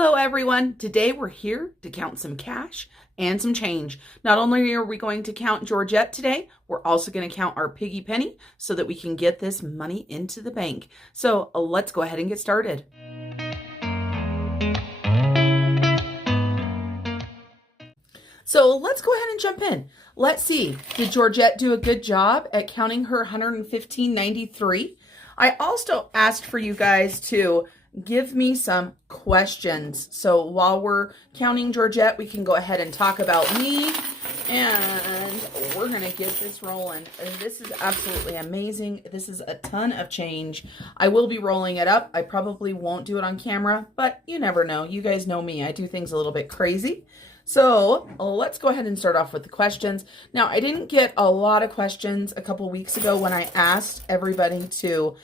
Hello everyone. Today we're here to count some cash and some change. Not only are we going to count Georgette today, we're also going to count our piggy penny so that we can get this money into the bank. So let's go ahead and get started. So let's go ahead and jump in. Let's see, did Georgette do a good job at counting her 115.93? I also asked for you guys to give me some questions. So while we're counting Georgette, we can go ahead and talk about me, and we're going to get this rolling. This is absolutely amazing. This is a ton of change. I will be rolling it up. I probably won't do it on camera, but you never know. You guys know me. I do things a little bit crazy. So let's go ahead and start off with the questions. Now, I didn't get a lot of questions a couple weeks ago when I asked everybody to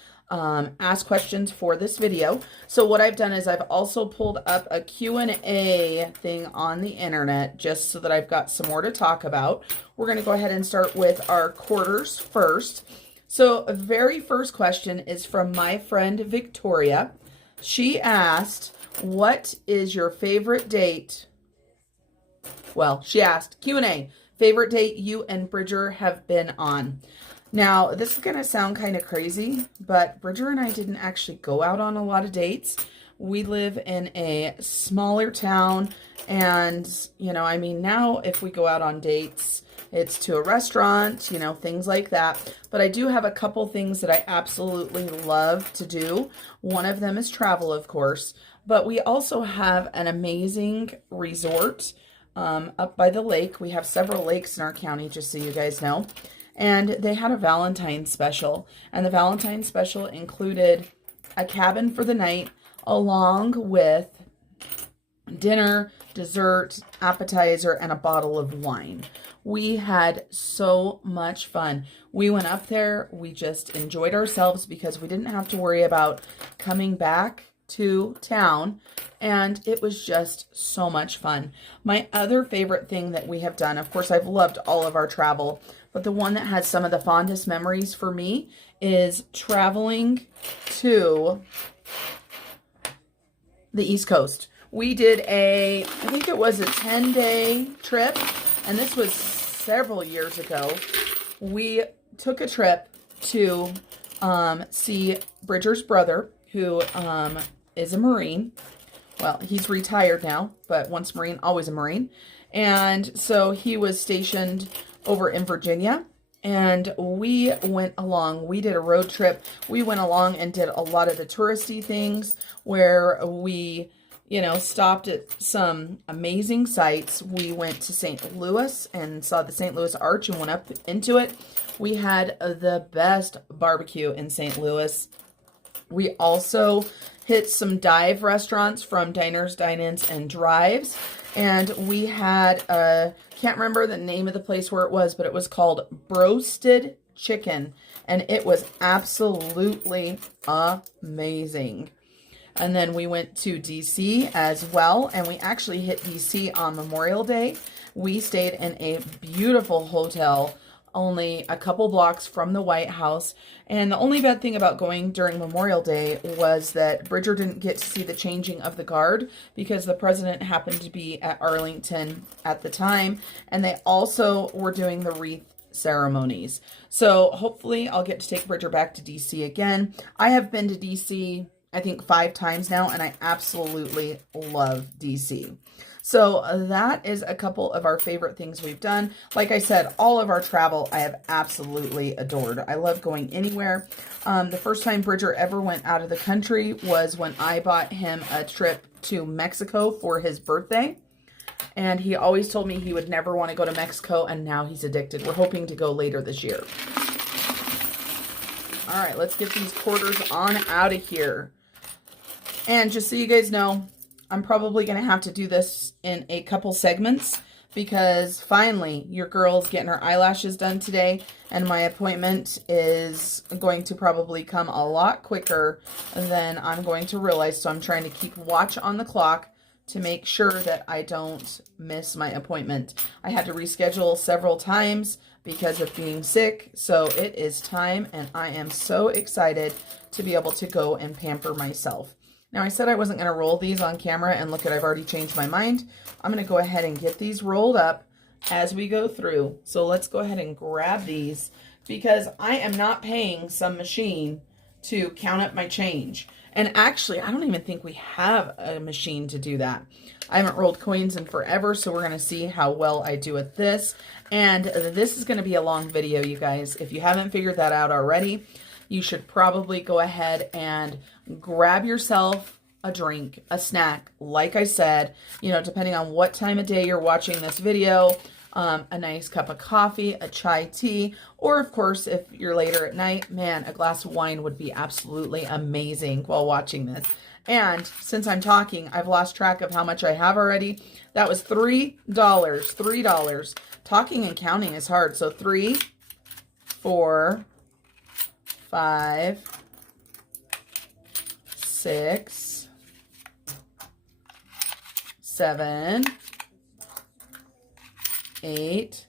ask questions for this video. So what I've done is I've also pulled up a Q&A thing on the internet just so that I've got some more to talk about. We're going to go ahead and start with our quarters first. So the very first question is from my friend Victoria. She asked, what is your favorite date? Well, she asked, Q&A, favorite date you and Bridger have been on. Now, this is going to sound kind of crazy, but Bridger and I didn't actually go out on a lot of dates. We live in a smaller town, and, you know, I mean, now if we go out on dates, it's to a restaurant, you know, things like that. But I do have a couple things that I absolutely love to do. One of them is travel, of course, but we also have an amazing resort up by the lake. We have several lakes in our county, just so you guys know. And they had a Valentine's special. And the Valentine's special included a cabin for the night along with dinner, dessert, appetizer, and a bottle of wine. We had so much fun. We went up there. We just enjoyed ourselves because we didn't have to worry about coming back to town, and it was just so much fun. My other favorite thing that we have done, of course, I've loved all of our travel, but the one that has some of the fondest memories for me is traveling to the East Coast. We did I think it was a 10-day trip, and this was several years ago. We took a trip to see Bridger's brother, who is a Marine. Well, he's retired now, but once Marine, always a Marine. And so he was stationed over in Virginia, and we went along. We did a road trip. We went along and did a lot of the touristy things where we, you know, stopped at some amazing sites. We went to St. Louis and saw the St. Louis Arch and went up into it. We had the best barbecue in St. Louis. We also hit some dive restaurants from Diners, Dine-Ins, and Drives. And we had, can't remember the name of the place where it was, but it was called Broasted Chicken. And it was absolutely amazing. And then we went to DC as well. And we actually hit DC on Memorial Day. We stayed in a beautiful hotel only a couple blocks from the White House. And the only bad thing about going during Memorial Day was that Bridger didn't get to see the changing of the guard because the president happened to be at Arlington at the time. And they also were doing the wreath ceremonies. So hopefully I'll get to take Bridger back to DC again. I have been to DC, I think 5 times now, and I absolutely love DC. So that is a couple of our favorite things we've done. Like I said, all of our travel I have absolutely adored. I love going anywhere. The first time Bridger ever went out of the country was when I bought him a trip to Mexico for his birthday. And he always told me he would never want to go to Mexico, and now he's addicted. We're hoping to go later this year. All right, let's get these quarters on out of here. And just so you guys know, I'm probably going to have to do this in a couple segments because finally your girl's getting her eyelashes done today, and my appointment is going to probably come a lot quicker than I'm going to realize. So I'm trying to keep watch on the clock to make sure that I don't miss my appointment. I had to reschedule several times because of being sick, so it is time, and I am so excited to be able to go and pamper myself. Now, I said I wasn't going to roll these on camera, and look at, I've already changed my mind. I'm going to go ahead and get these rolled up as we go through. So let's go ahead and grab these, because I am not paying some machine to count up my change. And actually, I don't even think we have a machine to do that. I haven't rolled coins in forever, so we're going to see how well I do at this. And this is going to be a long video, you guys. If you haven't figured that out already, you should probably go ahead and grab yourself a drink, a snack. Like I said, you know, depending on what time of day you're watching this video, a nice cup of coffee, a chai tea, or of course, if you're later at night, man, a glass of wine would be absolutely amazing while watching this. And since I'm talking, I've lost track of how much I have already. That was $3, $3. Talking and counting is hard. So 3, 4, 5, 6, 7, 8,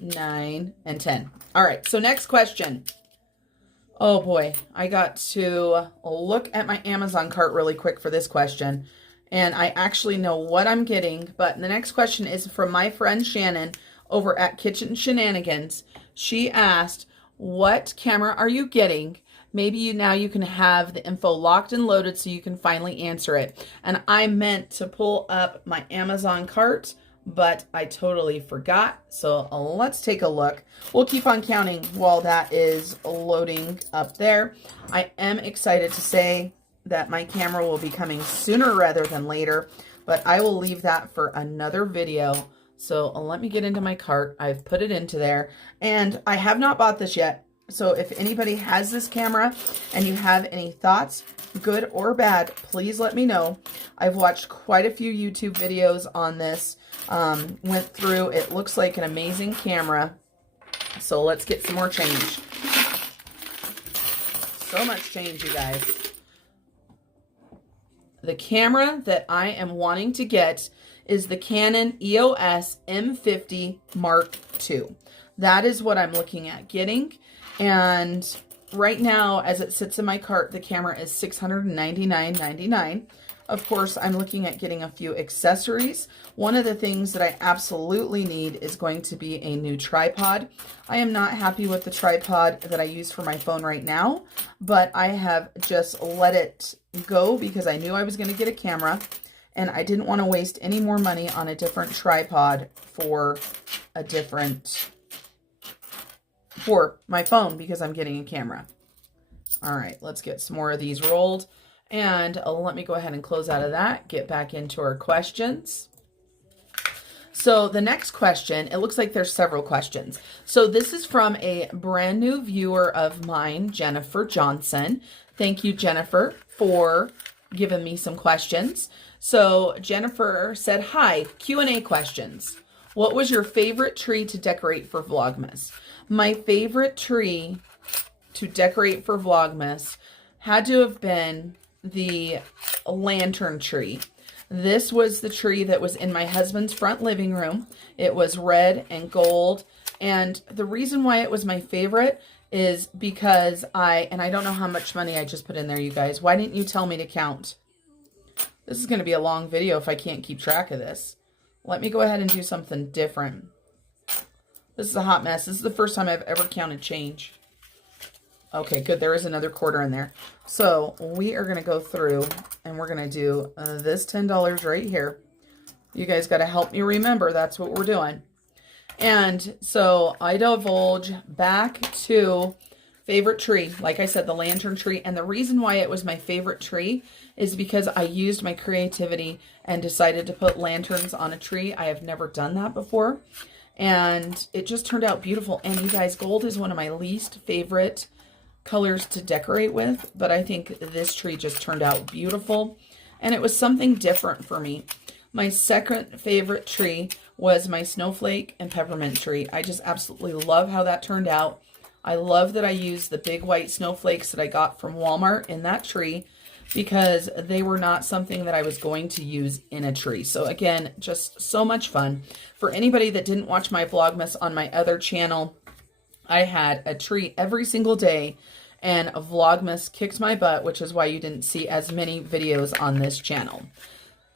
9, and 10. All right, so next question. Oh boy, I got to look at my Amazon cart really quick for this question. And I actually know what I'm getting, but the next question is from my friend Shannon over at Kitchen Shenanigans. She asked, what camera are you getting? Maybe now you can have the info locked and loaded so you can finally answer it. And I meant to pull up my Amazon cart, but I totally forgot. So let's take a look. We'll keep on counting while that is loading up there. I am excited to say that my camera will be coming sooner rather than later, but I will leave that for another video. So let me get into my cart. I've put it into there, and I have not bought this yet. So if anybody has this camera and you have any thoughts, good or bad, please let me know. I've watched quite a few YouTube videos on this, went through. It looks like an amazing camera. So let's get some more change. So much change, you guys. The camera that I am wanting to get is the Canon EOS M50 Mark II. That is what I'm looking at getting. And right now, as it sits in my cart, the camera is $699.99. Of course, I'm looking at getting a few accessories. One of the things that I absolutely need is going to be a new tripod. I am not happy with the tripod that I use for my phone right now, but I have just let it go because I knew I was going to get a camera, and I didn't want to waste any more money on a different tripod for my phone because I'm getting a camera. All right, let's get some more of these rolled. And let me go ahead and close out of that, get back into our questions. So the next question, it looks like there's several questions. So this is from a brand new viewer of mine, Jennifer Johnson. Thank you, Jennifer, for giving me some questions. So Jennifer said, hi, Q&A questions. What was your favorite tree to decorate for Vlogmas? My favorite tree to decorate for Vlogmas had to have been the lantern tree. This was the tree that was in my husband's front living room. It was red and gold. And the reason why it was my favorite is because I don't know how much money I just put in there, you guys. Why didn't you tell me to count? This is going to be a long video if I can't keep track of this. Let me go ahead and do something different. This is a hot mess. This is the first time I've ever counted change. Okay, good. There is another quarter in there. So we are going to go through and we're going to do this $10 right here. You guys got to help me remember that's what we're doing. And so I divulge back to favorite tree. Like I said, the lantern tree. And the reason why it was my favorite tree is because I used my creativity and decided to put lanterns on a tree. I have never done that before. And it just turned out beautiful. And you guys, gold is one of my least favorite colors to decorate with, but I think this tree just turned out beautiful, and it was something different for me. My second favorite tree was my snowflake and peppermint tree. I just absolutely love how that turned out. I love that I used the big white snowflakes that I got from Walmart in that tree because they were not something that I was going to use in a tree. So again, just so much fun. For anybody that didn't watch my Vlogmas on my other channel, I had a tree every single day, and Vlogmas kicked my butt, which is why you didn't see as many videos on this channel.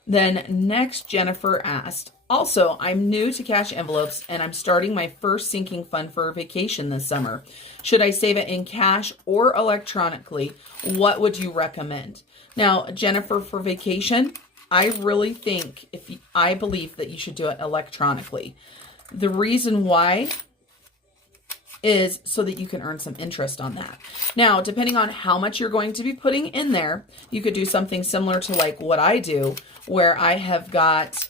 Then next, Jennifer asked, also, I'm new to cash envelopes and I'm starting my first sinking fund for a vacation this summer. Should I save it in cash or electronically? What would you recommend? Now, Jennifer, for vacation, I really think I believe that you should do it electronically. The reason why is so that you can earn some interest on that. Now, depending on how much you're going to be putting in there, you could do something similar to like what I do, where I have got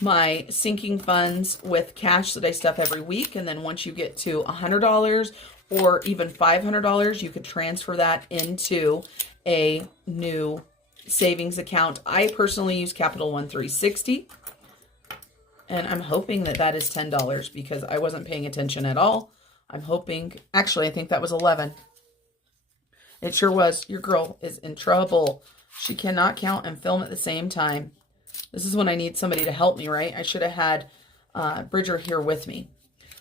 my sinking funds with cash that I stuff every week. And then once you get to $100 or even $500, you could transfer that into a new savings account. I personally use Capital One 360. And I'm hoping that that is $10 because I wasn't paying attention at all. I'm hoping, actually, I think that was 11. It sure was. Your girl is in trouble. She cannot count and film at the same time. This is when I need somebody to help me, right? I should have had Bridger here with me.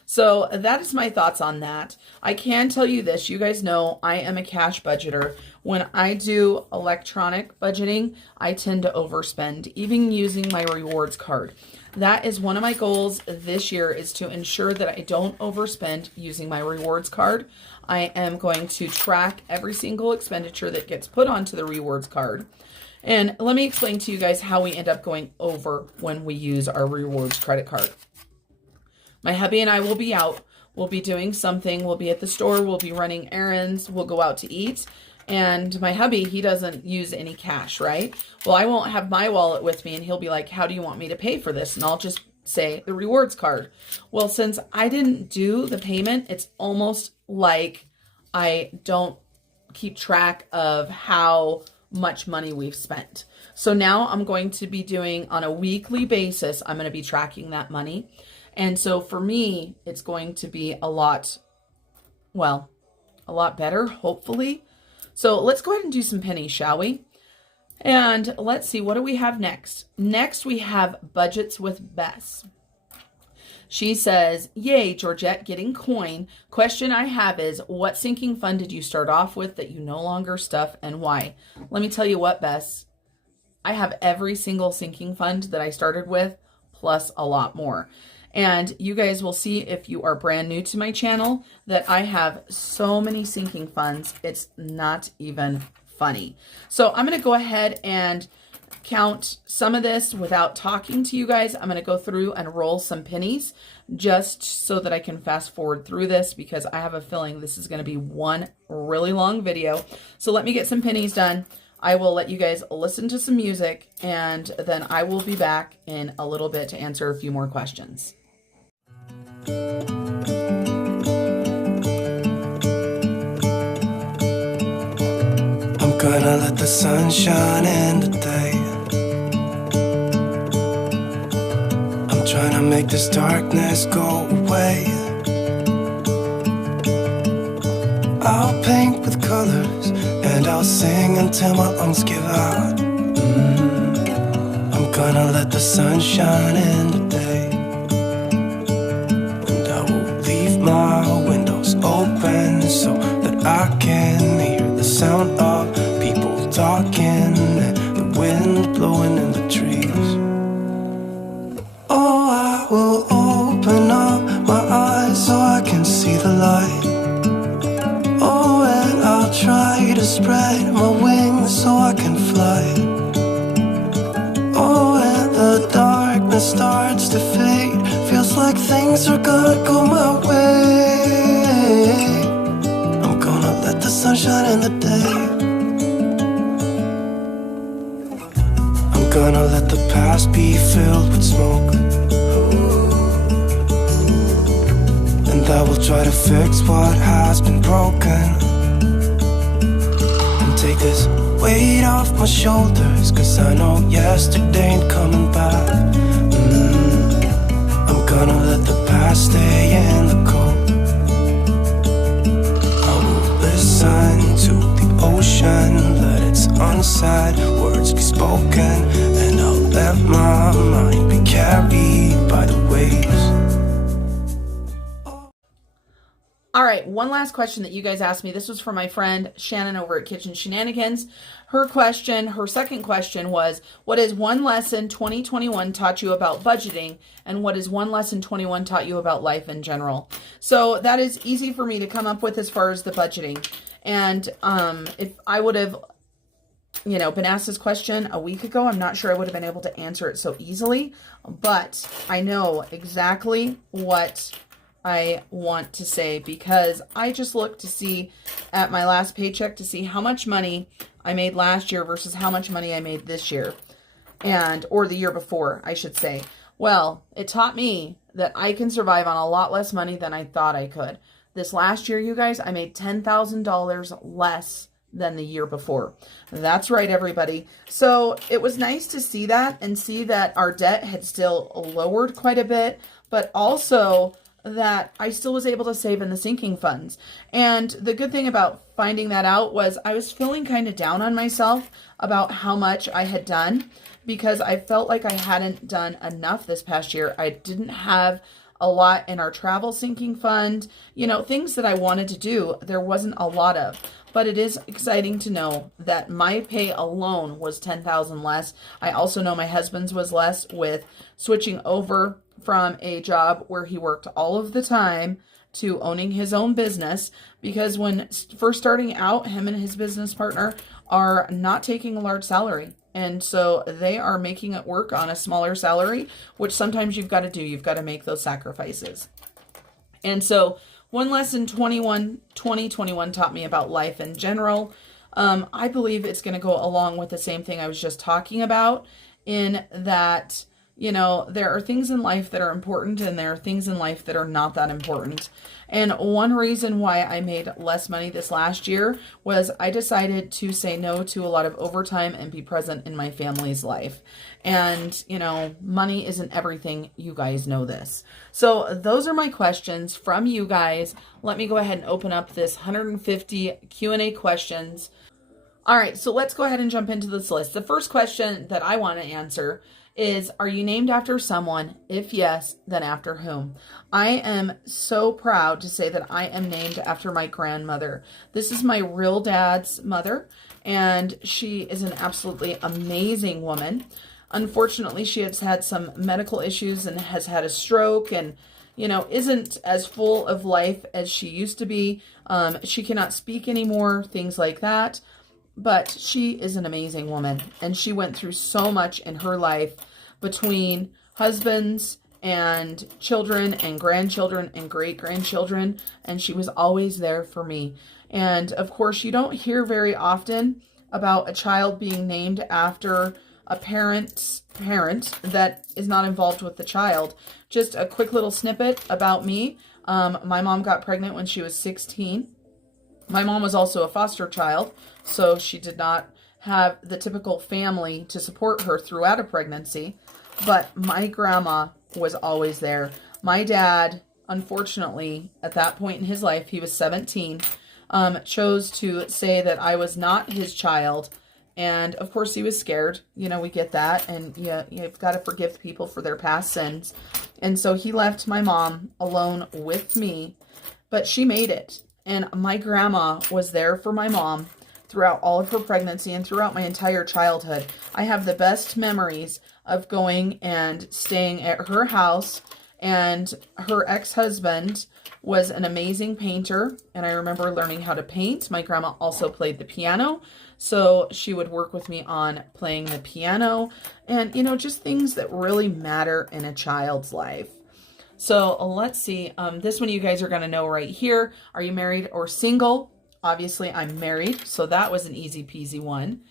So that is my thoughts on that. I can tell you this. You guys know I am a cash budgeter. When I do electronic budgeting, I tend to overspend, even using my rewards card. That is one of my goals this year, is to ensure that I don't overspend using my rewards card. I am going to track every single expenditure that gets put onto the rewards card. And let me explain to you guys how we end up going over when we use our rewards credit card. My hubby and I will be out. We'll be doing something. We'll be at the store. We'll be running errands. We'll go out to eat. And my hubby, he doesn't use any cash, right? Well, I won't have my wallet with me, and he'll be like, how do you want me to pay for this? And I'll just say the rewards card. Well, since I didn't do the payment, it's almost like I don't keep track of how much money we've spent. So now I'm going to be doing, on a weekly basis, I'm going to be tracking that money. And so for me, it's going to be a lot better, hopefully. So let's go ahead and do some pennies, shall we? And let's see, what do we have next? Next, we have budgets with Bess. She says, yay, Georgette, getting coin. Question I have is, what sinking fund did you start off with that you no longer stuff, and why? Let me tell you what, Bess. I have every single sinking fund that I started with, plus a lot more. And you guys will see, if you are brand new to my channel, that I have so many sinking funds. It's not even funny. So I'm going to go ahead and count some of this without talking to you guys. I'm going to go through and roll some pennies just so that I can fast forward through this, because I have a feeling this is going to be one really long video. So let me get some pennies done. I will let you guys listen to some music, and then I will be back in a little bit to answer a few more questions. I'm gonna let the sun shine in today. I'm trying to make this darkness go away. I'll paint with colors and I'll sing until my lungs give out. I'm gonna let the sun shine in today. My windows open so that I can hear the sound of people talking and the wind blowing in the trees. Oh, I will open up my eyes so I can see the light. Oh, and I'll try to spread my wings so I can fly. Oh, and the darkness starts to fade. Feels like things are gonna go my way. I'm gonna let the sun shine in the day. I'm gonna let the past be filled with smoke, and I will try to fix what has been broken, and take this weight off my shoulders, 'cause I know yesterday ain't coming back. I'm gonna let the past stay in the cold. I will listen to the ocean, let its unsaid words be spoken, and I'll let my mind be carried by the waves. All right, one last question that you guys asked me. This was from my friend Shannon over at Kitchen Shenanigans. Her second question was, what is one lesson 2021 taught you about budgeting? And what is one lesson 21 taught you about life in general? So that is easy for me to come up with as far as the budgeting. And if I would have, been asked this question a week ago, I'm not sure I would have been able to answer it so easily, but I know exactly what I want to say, because I just looked to see at my last paycheck to see how much money I made last year versus how much money I made this year, or the year before, I should say. Well, it taught me that I can survive on a lot less money than I thought I could. This last year, you guys, I made $10,000 less than the year before. That's right, everybody. So it was nice to see that and see that our debt had still lowered quite a bit, but also that I still was able to save in the sinking funds. And the good thing about finding that out was I was feeling kind of down on myself about how much I had done, because I felt like I hadn't done enough this past year. I didn't have a lot in our travel sinking fund, things that I wanted to do, there wasn't a lot of. But it is exciting to know that my pay alone was $10,000 less. I also know my husband's was less with switching over from a job where he worked all of the time to owning his own business, because when first starting out, him and his business partner are not taking a large salary. And so they are making it work on a smaller salary, which sometimes you've got to do. You've got to make those sacrifices. And so one lesson 2021 taught me about life in general. I believe it's going to go along with the same thing I was just talking about, in that, there are things in life that are important and there are things in life that are not that important. And one reason why I made less money this last year was I decided to say no to a lot of overtime and be present in my family's life. And, money isn't everything. You guys know this. So those are my questions from you guys. Let me go ahead and open up this 150 Q&A questions. All right, so let's go ahead and jump into this list. The first question that I want to answer is, are you named after someone? If yes, then after whom? I am so proud to say that I am named after my grandmother. This is my real dad's mother, and she is an absolutely amazing woman. Unfortunately, she has had some medical issues and has had a stroke, and isn't as full of life as she used to be. She cannot speak anymore, things like that. But she is an amazing woman, and she went through so much in her life between husbands and children and grandchildren and great-grandchildren, and she was always there for me. And of course, you don't hear very often about a child being named after a parent that is not involved with the child. Just a quick little snippet about me. My mom got pregnant when she was 16. My mom was also a foster child, so she did not have the typical family to support her throughout a pregnancy, but my grandma was always there. My dad, unfortunately, at that point in his life, he was 17, chose to say that I was not his child, and of course he was scared. We get that, and you've got to forgive people for their past sins, and so he left my mom alone with me, but she made it. And my grandma was there for my mom throughout all of her pregnancy and throughout my entire childhood. I have the best memories of going and staying at her house, and her ex-husband was an amazing painter, and I remember learning how to paint. My grandma also played the piano, so she would work with me on playing the piano, and just things that really matter in a child's life. So let's see, this one you guys are going to know right here. Are you married or single? Obviously, I'm married, so that was an easy peasy one.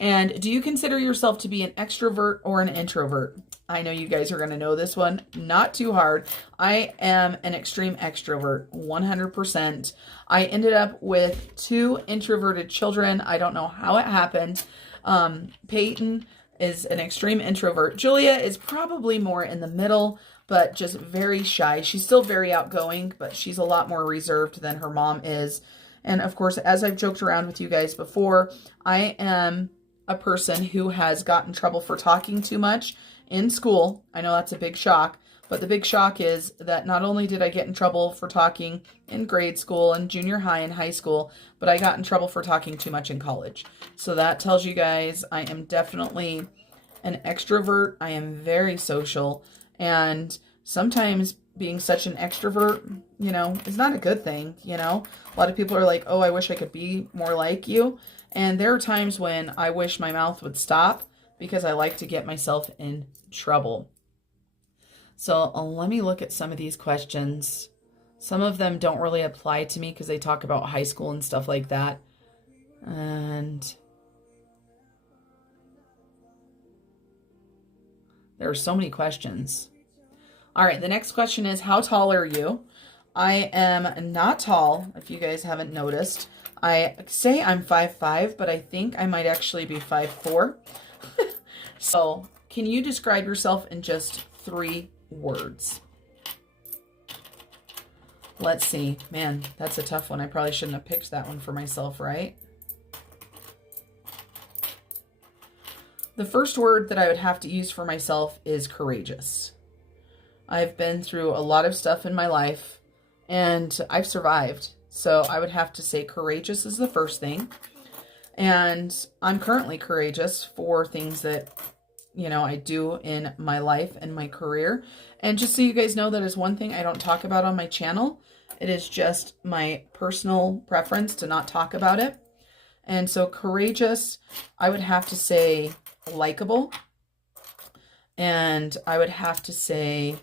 And do you consider yourself to be an extrovert or an introvert? I know you guys are going to know this one. Not too hard. I am an extreme extrovert, 100%. I ended up with 2 introverted children. I don't know how it happened. Peyton is an extreme introvert. Julia is probably more in the middle, but just very shy. She's still very outgoing, but she's a lot more reserved than her mom is. And of course, as I've joked around with you guys before, I am a person who has gotten in trouble for talking too much in school. I know that's a big shock, But the big shock is that not only did I get in trouble for talking in grade school and junior high and high school, but I got in trouble for talking too much in college. So that tells you guys I am definitely an extrovert. I am very social, and sometimes being such an extrovert, you know, is not a good thing, you know. A lot of people are like, oh, I wish I could be more like you. And there are times when I wish my mouth would stop because I like to get myself in trouble. So let me look at some of these questions. Some of them don't really apply to me because they talk about high school and stuff like that. And there are so many questions. All right, the next question is, how tall are you? I am not tall, if you guys haven't noticed. I say I'm 5'5", but I think I might actually be 5'4". So, can you describe yourself in just 3 words? Let's see. Man, that's a tough one. I probably shouldn't have picked that one for myself, right? The first word that I would have to use for myself is courageous. I've been through a lot of stuff in my life, and I've survived. So I would have to say courageous is the first thing. And I'm currently courageous for things that, you know, I do in my life and my career. And just so you guys know, that is one thing I don't talk about on my channel. It is just my personal preference to not talk about it. And so courageous, I would have to say likable. And I would have to say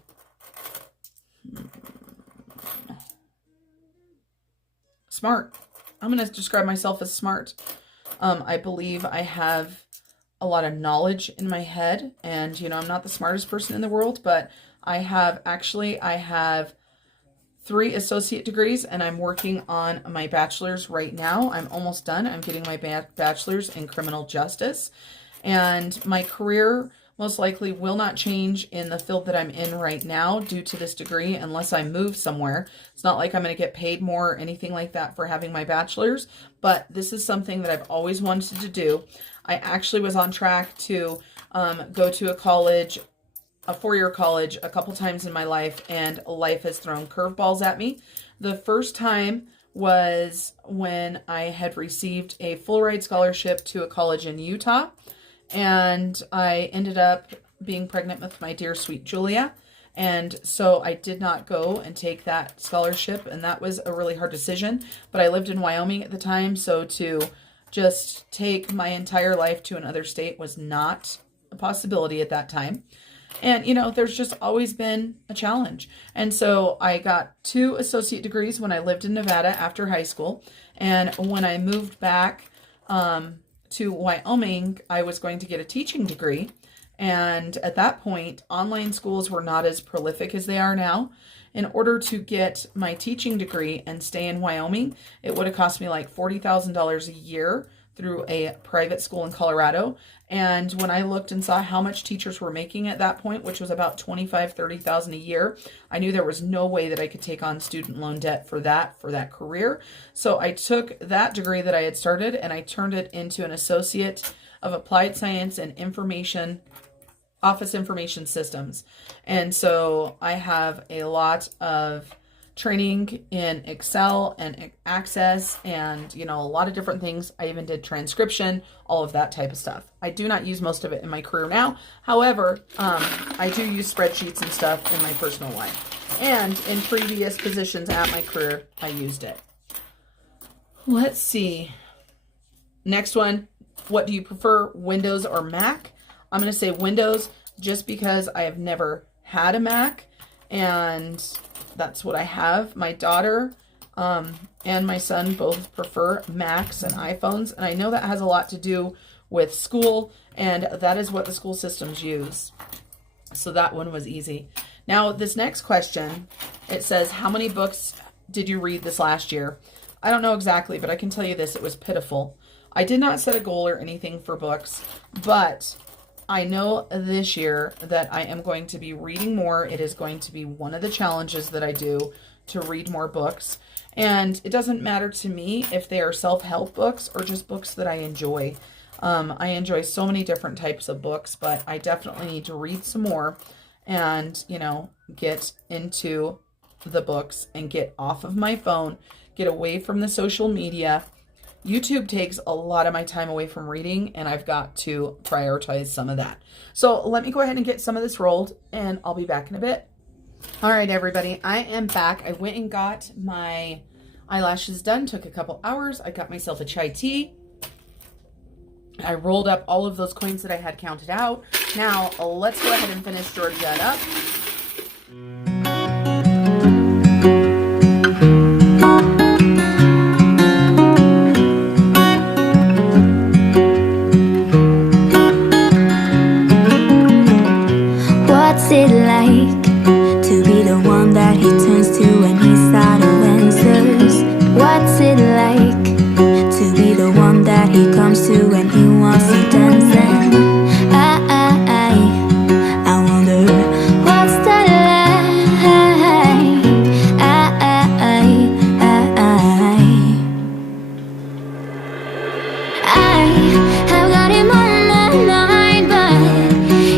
smart. I'm going to describe myself as smart. I believe I have a lot of knowledge in my head, and you know, I'm not the smartest person in the world, but I have 3 associate degrees, and I'm working on my bachelor's right now. I'm almost done. I'm getting my bachelor's in criminal justice, and my career most likely will not change in the field that I'm in right now due to this degree unless I move somewhere. It's not like I'm going to get paid more or anything like that for having my bachelor's, but this is something that I've always wanted to do. I actually was on track to go to a college, a 4-year college, a couple times in my life, and life has thrown curveballs at me. The first time was when I had received a full ride scholarship to a college in Utah. And I ended up being pregnant with my dear sweet Julia. And so I did not go and take that scholarship. And that was a really hard decision. But I lived in Wyoming at the time. So to just take my entire life to another state was not a possibility at that time. And, you know, there's just always been a challenge. And so I got 2 associate degrees when I lived in Nevada after high school. And when I moved back, to Wyoming, I was going to get a teaching degree. And at that point, online schools were not as prolific as they are now. In order to get my teaching degree and stay in Wyoming, it would have cost me like $40,000 a year through a private school in Colorado. And when I looked and saw how much teachers were making at that point, which was about $25,000, $30,000 a year, I knew there was no way that I could take on student loan debt for that career. So I took that degree that I had started and I turned it into an associate of applied science and office information systems. And so I have a lot of training in Excel and Access and, you know, a lot of different things. I even did transcription, all of that type of stuff. I do not use most of it in my career now. However, I do use spreadsheets and stuff in my personal life. And in previous positions at my career, I used it. Let's see. Next one. What do you prefer, Windows or Mac? I'm going to say Windows just because I have never had a Mac, and that's what I have. My daughter and my son both prefer Macs and iPhones, and I know that has a lot to do with school, and that is what the school systems use. So that one was easy. Now, this next question, it says, how many books did you read this last year? I don't know exactly, but I can tell you this, it was pitiful. I did not set a goal or anything for books, but I know this year that I am going to be reading more. It is going to be one of the challenges that I do, to read more books. And it doesn't matter to me if they are self-help books or just books that I enjoy. I enjoy so many different types of books, but I definitely need to read some more. and, you know, get into the books and get off of my phone, get away from the social media. YouTube takes a lot of my time away from reading, and I've got to prioritize some of that. So let me go ahead and get some of this rolled, and I'll be back in a bit. All right, everybody, I am back. I went and got my eyelashes done. Took a couple hours. I got myself a chai tea. I rolled up all of those coins that I had counted out. Now, let's go ahead and finish Georgette up. What's it like to be the one that he turns to when he's out of answers? What's it like to be the one that he comes to when he wants to dance? And I wonder what's that like? I have got him on my mind, but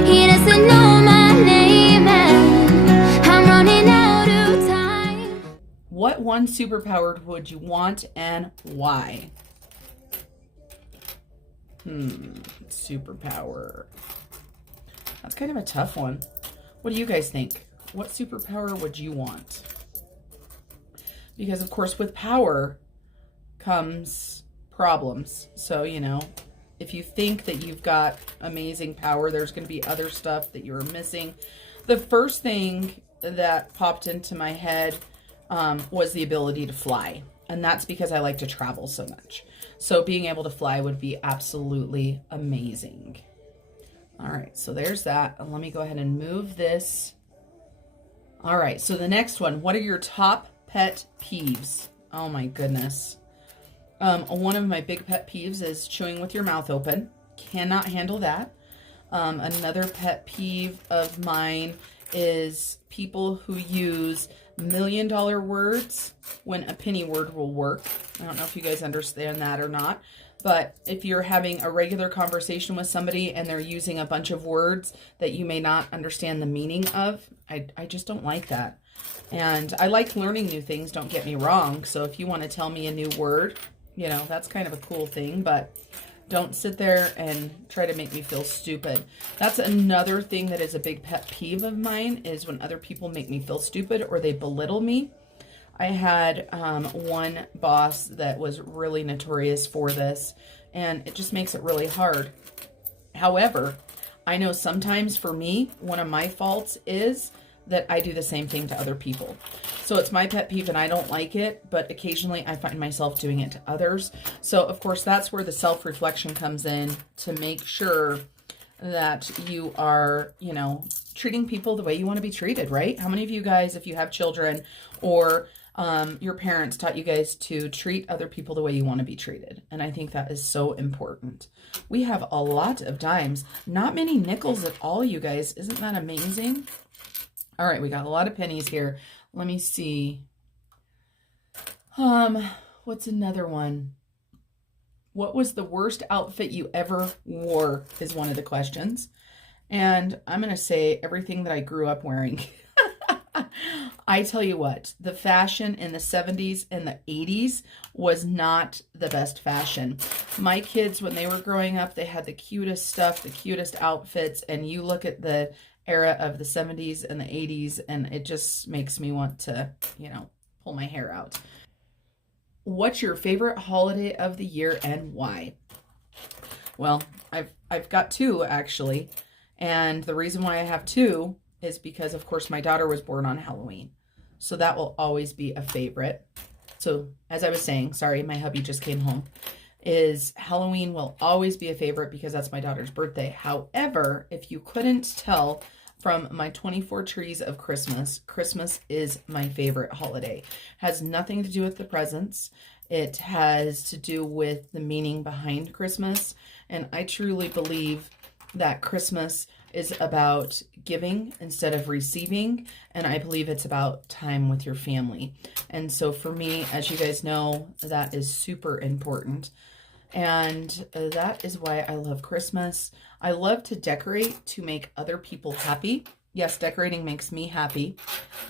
he doesn't know my name, and I'm running out of time. What one superpower would you want and why? Superpower. That's kind of a tough one. What do you guys think? What superpower would you want? Because, of course, with power comes problems. So, you know, if you think that you've got amazing power, there's going to be other stuff that you're missing. The first thing that popped into my head was the ability to fly. And that's because I like to travel so much. So being able to fly would be absolutely amazing. All right, so there's that. And let me go ahead and move this. All right, so the next one, what are your top pet peeves? Oh my goodness. One of my big pet peeves is chewing with your mouth open. Cannot handle that. Another pet peeve of mine is people who use $1 million words when a penny word will work. I don't know if you guys understand that or not, but if you're having a regular conversation with somebody and they're using a bunch of words that you may not understand the meaning of, I just don't like that. And I like learning new things, don't get me wrong. So if you want to tell me a new word, you know, that's kind of a cool thing, but don't sit there and try to make me feel stupid. That's another thing that is a big pet peeve of mine, is when other people make me feel stupid or they belittle me. I had one boss that was really notorious for this, and it just makes it really hard. However, I know sometimes for me, one of my faults is that I do the same thing to other people. So it's my pet peeve and I don't like it, but occasionally I find myself doing it to others. So of course that's where the self-reflection comes in, to make sure that you are, you know, treating people the way you want to be treated, right? How many of you guys, if you have children or your parents taught you guys to treat other people the way you want to be treated? And I think that is so important. We have a lot of dimes, not many nickels at all, you guys. Isn't that amazing? All right, we got a lot of pennies here. Let me see. What's another one? What was the worst outfit you ever wore is one of the questions. And I'm going to say everything that I grew up wearing. I tell you what, the fashion in the 70s and the 80s was not the best fashion. My kids, when they were growing up, they had the cutest stuff, the cutest outfits, and you look at the era of the 70s and the 80s, and it just makes me want to, you know, pull my hair out. What's your favorite holiday of the year and why? Well, I've got two actually, and the reason why I have two is because, of course, my daughter was born on Halloween, so that will always be a favorite. So as I was saying, sorry, my hubby just came home, is Halloween will always be a favorite because that's my daughter's birthday. However, if you couldn't tell from my 24 trees of Christmas, Christmas is my favorite holiday. Has nothing to do with the presents. It has to do with the meaning behind Christmas. And I truly believe that Christmas is about giving instead of receiving. And I believe it's about time with your family. And so for me, as you guys know, that is super important. And that is why I love Christmas. I love to decorate to make other people happy. Yes, decorating makes me happy,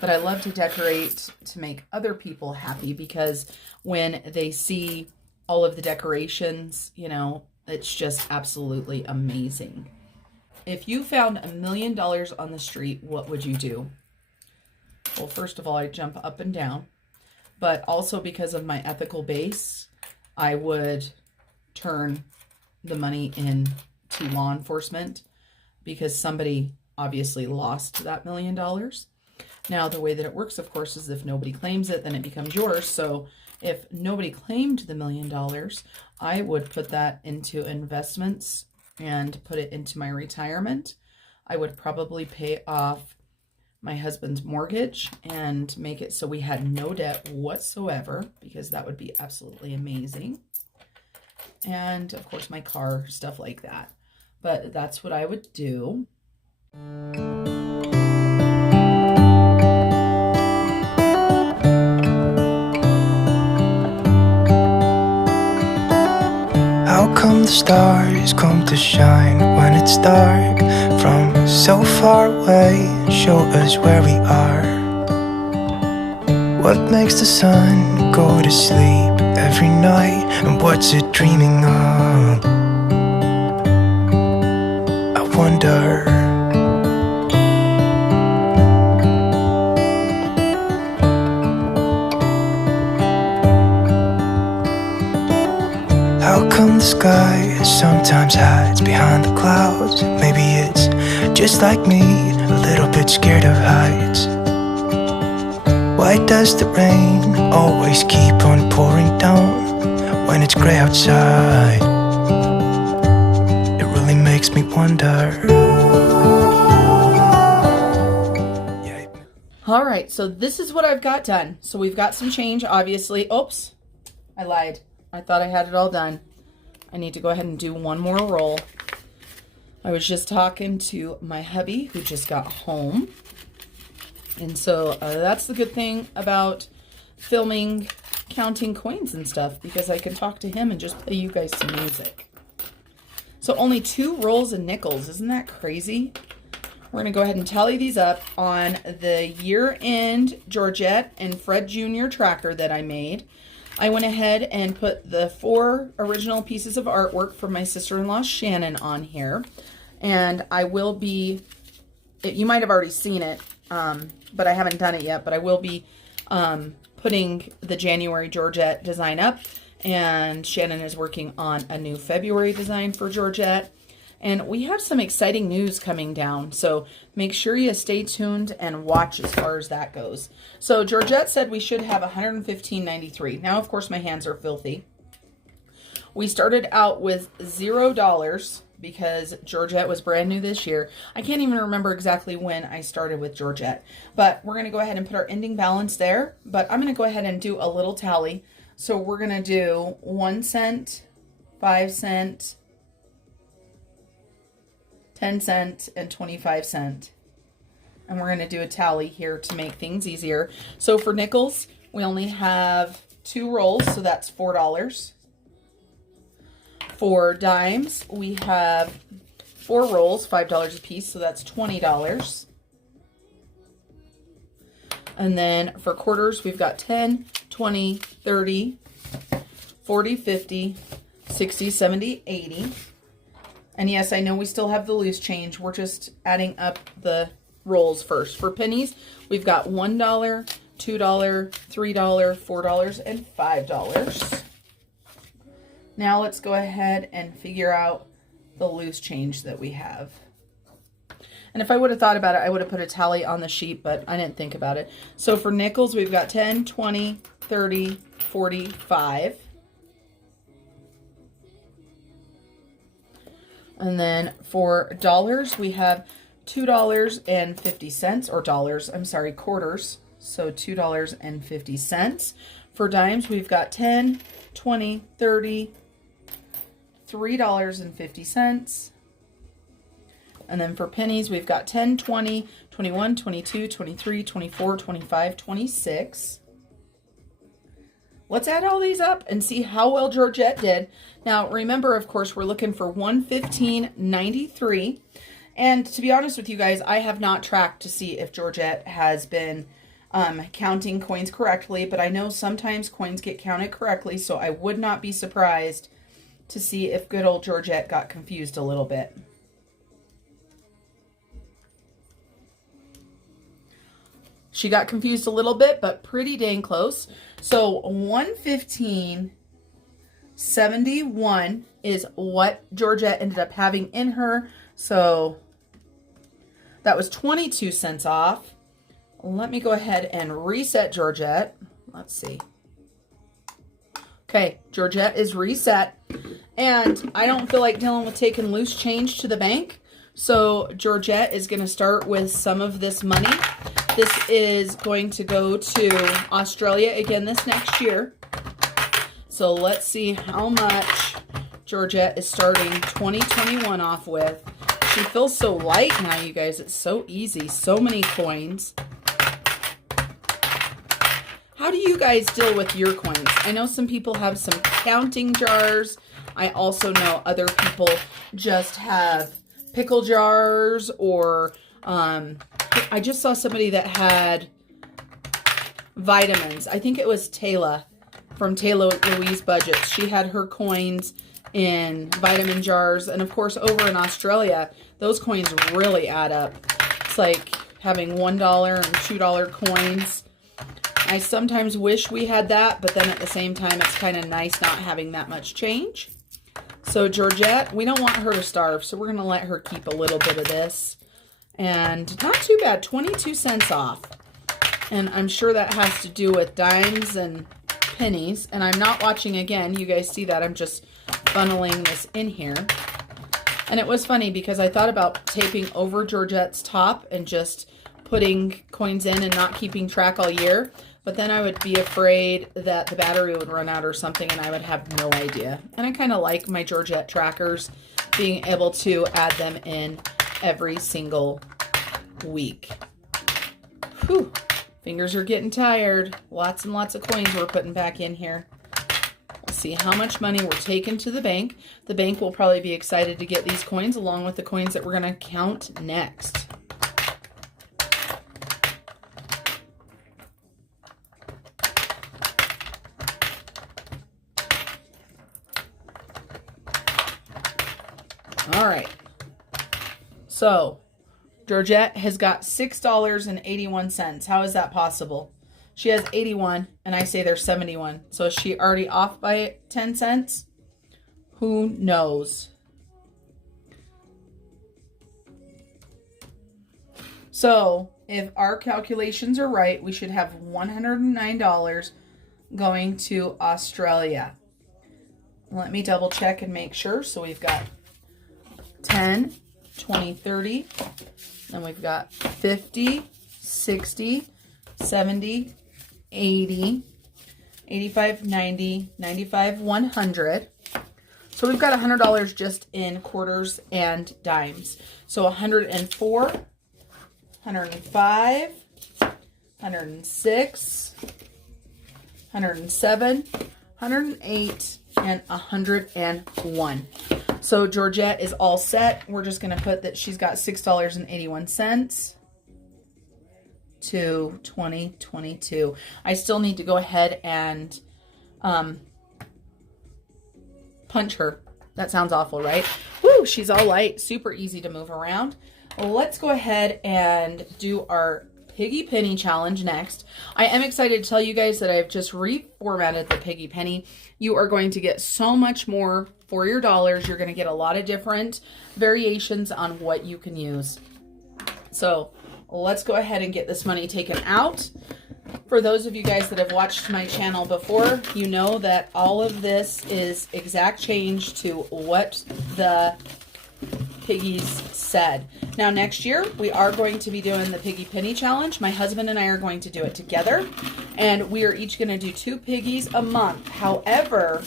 but I love to decorate to make other people happy, because when they see all of the decorations, you know, it's just absolutely amazing. If you found $1 million on the street, what would you do? Well, first of all, I'd jump up and down, but also because of my ethical base, I would turn the money into law enforcement, because somebody obviously lost that $1 million. Now, the way that it works, of course, is if nobody claims it, then it becomes yours. So if nobody claimed the $1 million, I would put that into investments and put it into my retirement. I would probably pay off my husband's mortgage and make it so we had no debt whatsoever, because that would be absolutely amazing. And of course, my car, stuff like that. But that's what I would do. How come the stars come to shine when it's dark from so far away and show us where we are? What makes the sun go to sleep every night, and what's it dreaming of? I wonder. How come the sky sometimes hides behind the clouds? Maybe it's just like me, a little bit scared of heights. Why does the rain always keep on pouring down when it's gray outside? It really makes me wonder. All right, so this is what I've got done. So we've got some change, obviously. Oops, I lied. I thought I had it all done. I need to go ahead and do one more roll. I was just talking to my hubby who just got home. And so that's the good thing about filming, counting coins and stuff, because I can talk to him and just play you guys some music. So only 2 rolls of nickels. Isn't that crazy? We're going to go ahead and tally these up on the year-end Georgette and Fred Jr. tracker that I made. I went ahead and put the 4 original pieces of artwork from my sister-in-law Shannon on here. And I will be, you might have already seen it, but I haven't done it yet, but I will be putting the January Georgette design up. And Shannon is working on a new February design for Georgette. And we have some exciting news coming down, so make sure you stay tuned and watch as far as that goes. So Georgette said we should have $115.93. Now, of course, my hands are filthy. We started out with $0 because Georgette was brand new this year. I can't even remember exactly when I started with Georgette, but we're going to go ahead and put our ending balance there. But I'm going to go ahead and do a little tally. So we're going to do 1 cent, 5 cent, 10 cent, and 25 cent. And we're going to do a tally here to make things easier. So for nickels, we only have 2 rolls, so that's $4. For dimes, we have 4 rolls, $5 a piece, so that's $20. And then for quarters, we've got 10, 20, 30, 40, 50, 60, 70, 80. And yes, I know we still have the loose change. We're just adding up the rolls first. For pennies, we've got $1, $2, $3, $4, and $5. Now let's go ahead and figure out the loose change that we have. And if I would have thought about it, I would have put a tally on the sheet, but I didn't think about it. So for nickels, we've got 10, 20, 30, 40, 5. And then for dollars, we have $2.50, or dollars, I'm sorry, quarters. So $2.50. For dimes, we've got 10, 20, 30, $3.50. And then for pennies, we've got 10, 20, 21, 22, 23, 24, 25, 26. Let's add all these up and see how well Georgette did. Now, remember, of course, we're looking for $115.93. And to be honest with you guys, I have not tracked to see if Georgette has been counting coins correctly, but I know sometimes coins get counted correctly, so I would not be surprised to see if good old Georgette got confused a little bit. She got confused a little bit, but pretty dang close. So 115.71 is what Georgette ended up having in her. So that was 22 cents off. Let me go ahead and reset Georgette. Let's see. Okay, Georgette is reset. And I don't feel like dealing with taking loose change to the bank. So Georgette is going to start with some of this money. This is going to go to Australia again this next year. So let's see how much Georgette is starting 2021 off with. She feels so light now, you guys. It's so easy. So many coins. How do you guys deal with your coins? I know some people have some counting jars. I also know other people just have pickle jars, or I just saw somebody that had vitamins. I think it was Taylor from Taylor Louise Budgets. She had her coins in vitamin jars. And of course, over in Australia, those coins really add up. It's like having $1 and $2 coins. I sometimes wish we had that, but then at the same time, it's kind of nice not having that much change. So Georgette, we don't want her to starve, so we're going to let her keep a little bit of this. And not too bad, 22 cents off. And I'm sure that has to do with dimes and pennies. And I'm not watching again. You guys see that I'm just funneling this in here. And it was funny because I thought about taping over Georgette's top and just putting coins in and not keeping track all year. But then I would be afraid that the battery would run out or something and I would have no idea. And I kind of like my Georgette trackers, being able to add them in every single week. Whew. Fingers are getting tired. Lots and lots of coins we're putting back in here. Let's see how much money we're taking to the bank. The bank will probably be excited to get these coins along with the coins that we're going to count next. All right. So Georgette has got $6.81. How is that possible? She has 81 and I say there's 71. So is she already off by 10 cents? Who knows? So if our calculations are right, we should have $109 going to Australia. Let me double check and make sure. So we've got 10, 20, 30, then we've got 50, 60, 70, 80, 85, 90, 95, 100. So we've got $100 just in quarters and dimes. So 104, 105, 106, 107, 108, and 101. So Georgette is all set. We're just going to put that she's got $6.81 to 2022. I still need to go ahead and punch her. That sounds awful, right? Woo, she's all light, super easy to move around. Let's go ahead and do our Piggy Penny challenge next. I am excited to tell you guys that I've just reformatted the Piggy Penny. You are going to get so much more for your dollars. You're going to get a lot of different variations on what you can use. So let's go ahead and get this money taken out. For those of you guys that have watched my channel before, you know that all of this is exact change to what the Piggies said. Now next year we are going to be doing the Piggy Penny challenge. My husband and I are going to do it together, and we are each going to do 2 piggies a month. However,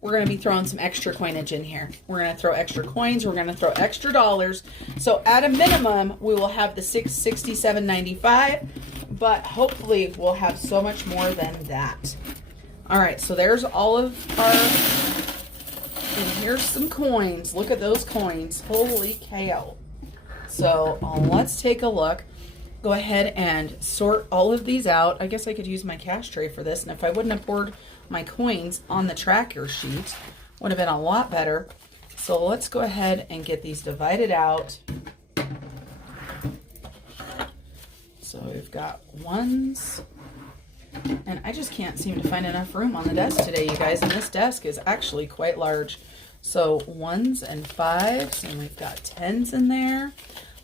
we're going to be throwing some extra coinage in here. We're going to throw extra coins, we're going to throw extra dollars. So at a minimum we will have the $667.95, but hopefully we'll have so much more than that. All right, so there's all of our, and here's some coins. Look at those coins. Holy cow. So let's take a look. Go ahead and sort all of these out. I guess I could use my cash tray for this, and if I wouldn't have poured my coins on the tracker sheet, would have been a lot better. So let's go ahead and get these divided out. So we've got ones, and I just can't seem to find enough room on the desk today, you guys, and this desk is actually quite large. So ones and fives, and we've got tens in there.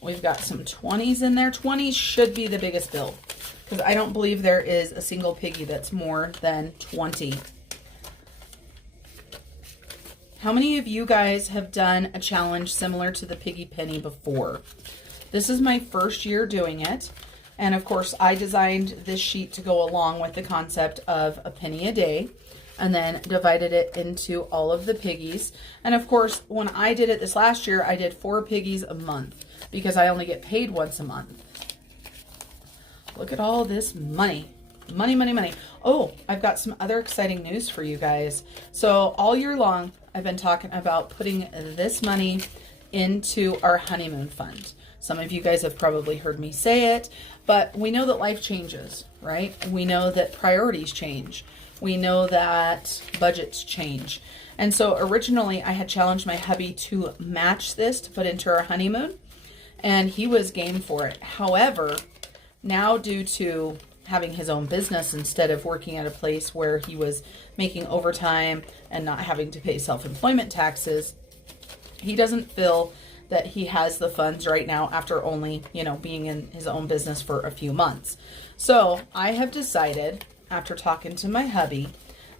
We've got some 20s in there. 20s should be the biggest bill, because I don't believe there is a single piggy that's more than 20. How many of you guys have done a challenge similar to the Piggy Penny before? This is my first year doing it. And of course, I designed this sheet to go along with the concept of a penny a day, and then divided it into all of the piggies. And of course, when I did it this last year, I did 4 piggies a month, because I only get paid once a month. Look at all this money. Money, money, money. Oh, I've got some other exciting news for you guys. So all year long, I've been talking about putting this money into our honeymoon fund. Some of you guys have probably heard me say it, but we know that life changes, right? We know that priorities change. We know that budgets change. And so originally I had challenged my hubby to match this to put into our honeymoon, and he was game for it. However, now due to having his own business instead of working at a place where he was making overtime and not having to pay self-employment taxes, he doesn't feel that he has the funds right now after only, being in his own business for a few months. So I have decided, after talking to my hubby,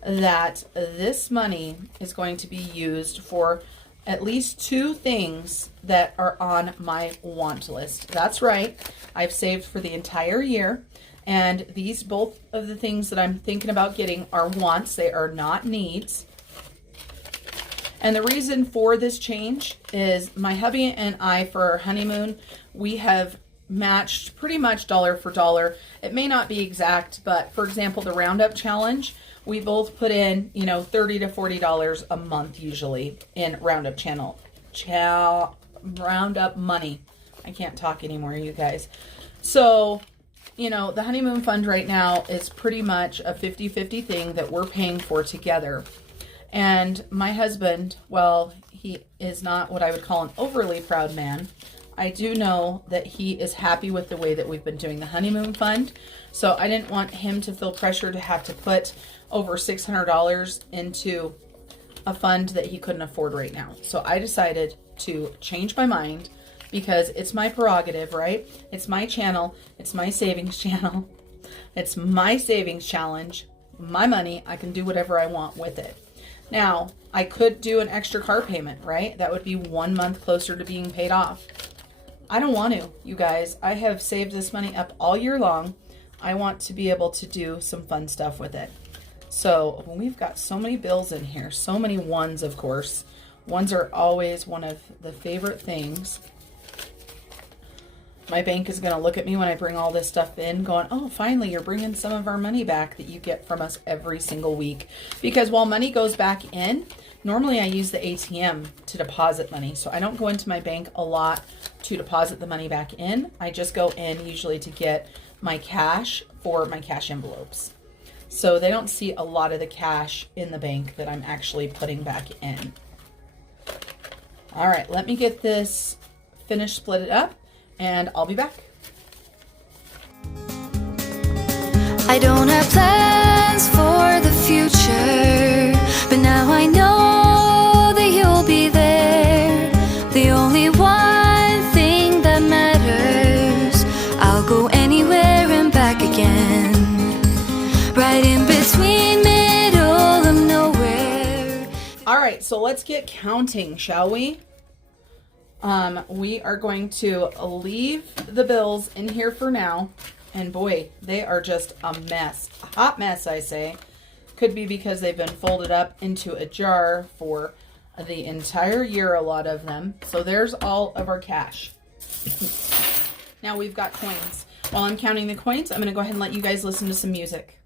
that this money is going to be used for at least 2 things that are on my want list. That's right. I've saved for the entire year, and these both of the things that I'm thinking about getting are wants. They are not needs. And the reason for this change is my hubby and I, for our honeymoon, we have matched pretty much dollar for dollar. It may not be exact, but for example, the Roundup challenge, we both put in, $30 to $40 a month usually in Roundup Roundup money. I can't talk anymore, you guys. So, the honeymoon fund right now is pretty much a 50-50 thing that we're paying for together. And my husband, well, he is not what I would call an overly proud man. I do know that he is happy with the way that we've been doing the honeymoon fund. So I didn't want him to feel pressure to have to put over $600 into a fund that he couldn't afford right now. So I decided to change my mind, because it's my prerogative, right? It's my channel. It's my savings channel. It's my savings challenge. My money. I can do whatever I want with it. Now, I could do an extra car payment, right? That would be 1 month closer to being paid off. I don't want to, you guys. I have saved this money up all year long. I want to be able to do some fun stuff with it. So we've got so many bills in here, so many ones, of course. Ones are always one of the favorite things. My bank is going to look at me when I bring all this stuff in going, oh, finally, you're bringing some of our money back that you get from us every single week. Because while money goes back in, normally I use the ATM to deposit money. So I don't go into my bank a lot to deposit the money back in. I just go in usually to get my cash for my cash envelopes. So they don't see a lot of the cash in the bank that I'm actually putting back in. All right, let me get this finished, split it up, and I'll be back. I don't have plans for the future, but now I know that you'll be there. The only one thing that matters, I'll go anywhere and back again, right in between middle of nowhere. All right, so let's get counting, shall we? We are going to leave the bills in here for now. And boy, they are just a mess. A hot mess, I say. Could be because they've been folded up into a jar for the entire year, a lot of them. So there's all of our cash. Now we've got coins. While I'm counting the coins, I'm going to go ahead and let you guys listen to some music.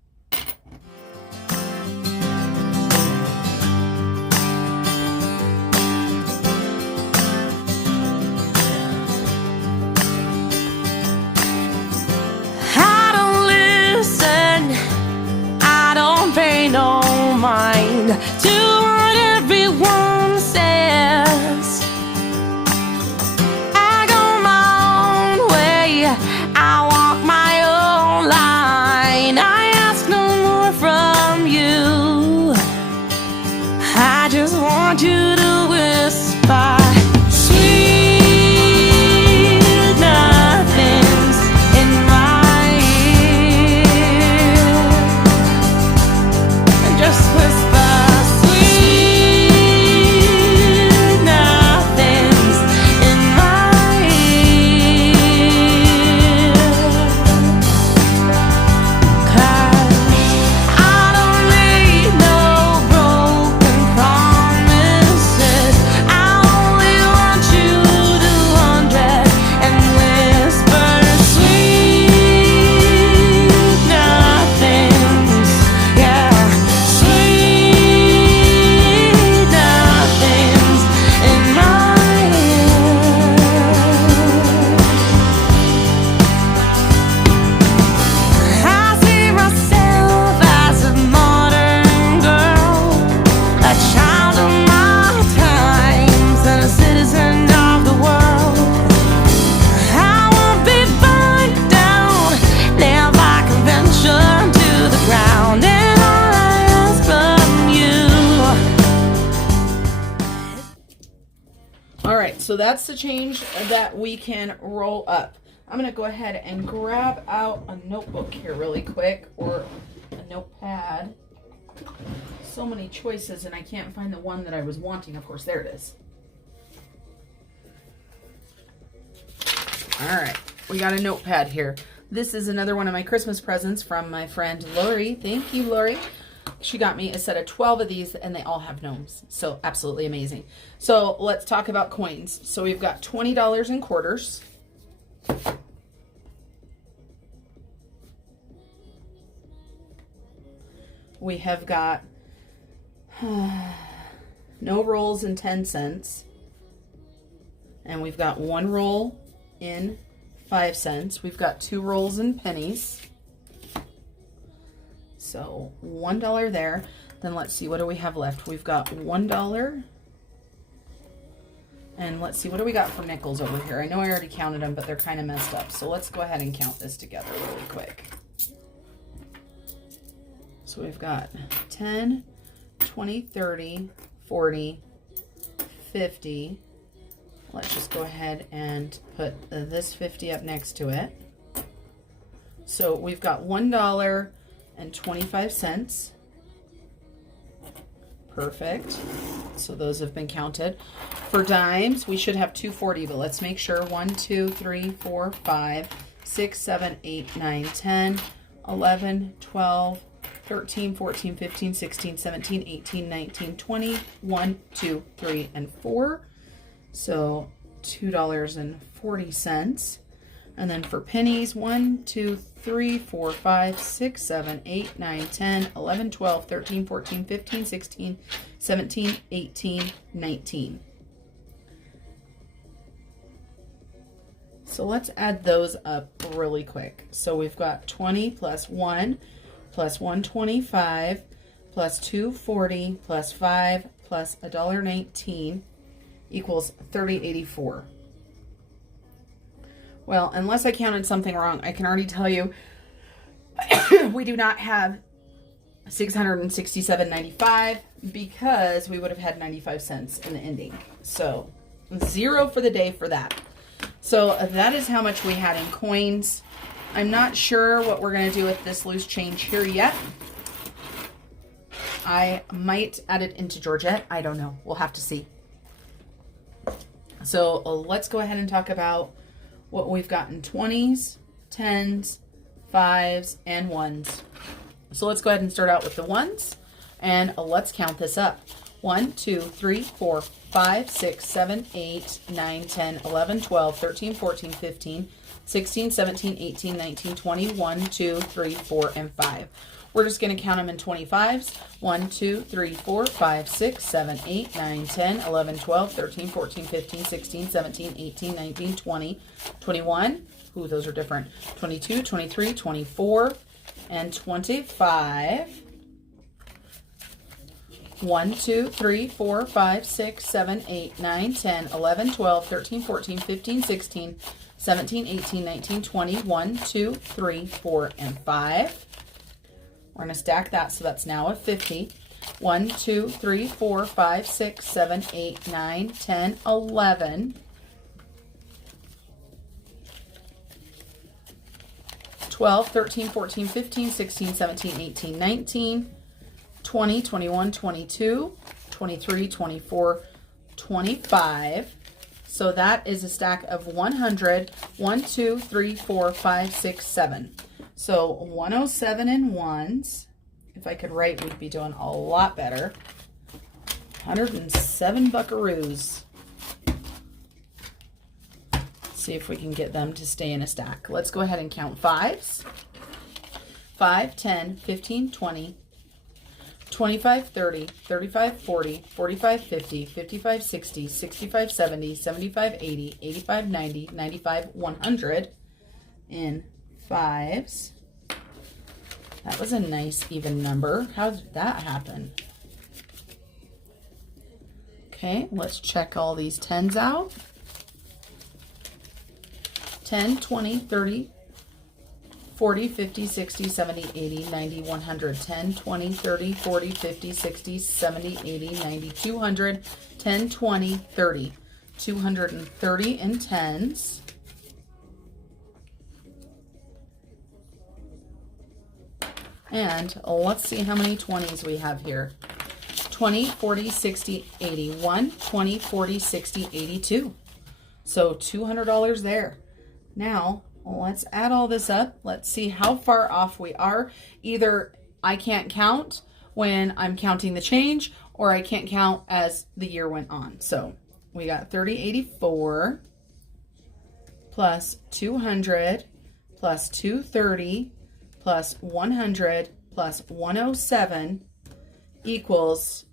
blind to what everyone says. I go my own way, I walk my own line. I ask no more from you. I just want you to whisper sweet nothings in my ear. Just whisper sweet nothings in my ear. 'Cause I don't need no broken promises. I only want you to undress and whisper sweet nothings. Yeah, sweet nothings in my ear. I see myself as a modern girl, a child of my times and a citizen of the world. I won't be burned down, never convention to the ground, and all I ask from you. All right, so that's the change that we can roll up. I'm going to go ahead and grab out a notebook here really quick, or a notepad. So many choices, and I can't find the one that I was wanting. Of course, there it is. All right, we got a notepad here. This is another one of my Christmas presents from my friend Lori. Thank you, Lori. She got me a set of 12 of these, and they all have gnomes. So absolutely amazing. So let's talk about coins. So we've got $20 in quarters. We have got no rolls in 10 cents. And we've got one roll in 5 cents. We've got 2 rolls in pennies. So $1 there. Then let's see, what do we have left? We've got $1. And let's see, what do we got for nickels over here? I know I already counted them, but they're kind of messed up. So let's go ahead and count this together really quick. So we've got 10, 20, 30, 40, 50. Let's just go ahead and put this 50 up next to it. So we've got $1.25. Perfect. So those have been counted. For dimes, we should have 240, but let's make sure. 1, 2, 3, 4, 5, 6, 7, 8, 9, 10, 11, 12, 13, 14, 15, 16, 17, 18, 19, 20, 1, 2, 3, and 4. So $2.40. And then for pennies, 1, 2, 3, 4, 5, 6, 7, 8, 9, 10, 11, 12, 13, 14, 15, 16, 17, 18, 19. So let's add those up really quick. So we've got 20 plus 1 plus 125 plus 240 plus 5 plus $1.19 equals $30.84. Well, unless I counted something wrong, I can already tell you we do not have $667.95 because we would have had 95 cents in the ending. So 0 for the day for that. So that is how much we had in coins. I'm not sure what we're going to do with this loose change here yet. I might add it into Georgette. I don't know. We'll have to see. So let's go ahead and talk about what we've got in 20s, 10s, 5s, and 1s. So let's go ahead and start out with the 1s, and let's count this up. 1, 2, 3, 4, 5, 6, 7, 8, 9, 10, 11, 12, 13, 14, 15, 16, 17, 18, 19, 20, 1, 2, 3, 4, and 5. We're just going to count them in 25s. 1, 2, 3, 4, 5, 6, 7, 8, 9, 10, 11, 12, 13, 14, 15, 16, 17, 18, 19, 20, 21. Ooh, those are different. 22, 23, 24, and 25. 1, 2, 3, 4, 5, 6, 7, 8, 9, 10, 11, 12, 13, 14, 15, 16, 17, 18, 19, 20, 1, 2, 3, 4, and 5. We're going to stack that, so that's now a 50. 1, 2, 3, 4, 5, 6, 7, 8, 9, 10, 11. 12, 13, 14, 15, 16, 17, 18, 19, 20, 21, 22, 23, 24, 25. So that is a stack of 100. 1, 2, 3, 4, 5, 6, 7. So 107 in ones. If I could write, we'd be doing a lot better. 107 buckaroos. See if we can get them to stay in a stack. Let's go ahead and count fives. 5, 10, 15, 20, 25, 30, 35, 40, 45, 50, 55, 60, 65, 70, 75, 80, 85, 90, 95, 100 in fives. That was a nice even number. How did that happen? Okay, let's check all these tens out. 10, 20, 30, 40, 50, 60, 70, 80, 90, 100. 10, 20, 30, 40, 50, 60, 70, 80, 90, 200. 10, 20, 30. 230 in tens. And let's see how many 20s we have here. 20, 40, 60, 81. 20, 40, 60, 82. So $200 there. Now, let's add all this up. Let's see how far off we are. Either I can't count when I'm counting the change, or I can't count as the year went on. So we got 3084 plus 200 plus 230 plus 100 plus 107 equals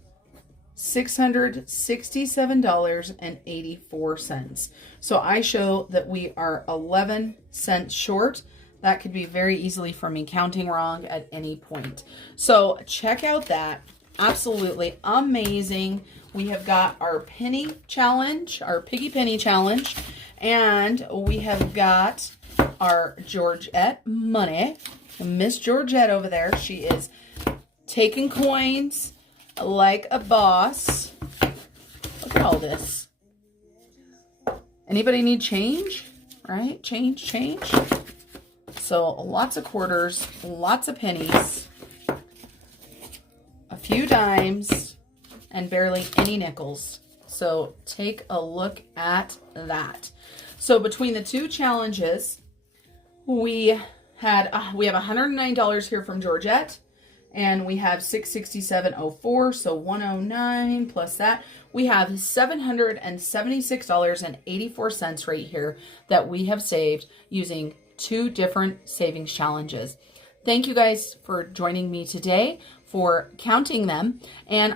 $667.84. So I show that we are 11 cents short. That could be very easily from me counting wrong at any point. So check out that. Absolutely amazing. We have got our penny challenge, our piggy penny challenge, and we have got our Georgette money. Miss Georgette over there, she is taking coins like a boss. Look at all this. Anybody need change? Right? Change. So lots of quarters, lots of pennies, a few dimes, and barely any nickels. So take a look at that. So between the two challenges, we have $109 here from Georgette. And we have $667.04, so 109 plus that. We have $776.84 right here that we have saved using two different savings challenges. Thank you guys for joining me today for counting them. And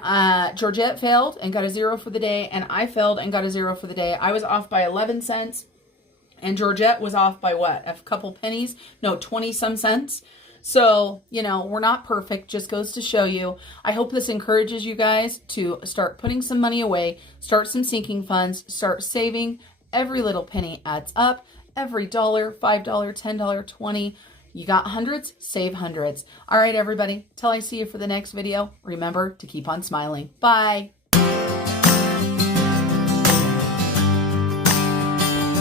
Georgette failed and got a 0 for the day, and I failed and got a 0 for the day. I was off by 11 cents, and Georgette was off by what? A couple pennies? No, 20 some cents. So, you know, we're not perfect, just goes to show you. I hope this encourages you guys to start putting some money away, start some sinking funds, start saving. Every little penny adds up. Every dollar, $5, $10, 20. You got hundreds, save hundreds. All right, everybody, till I see you for the next video, remember to keep on smiling. Bye.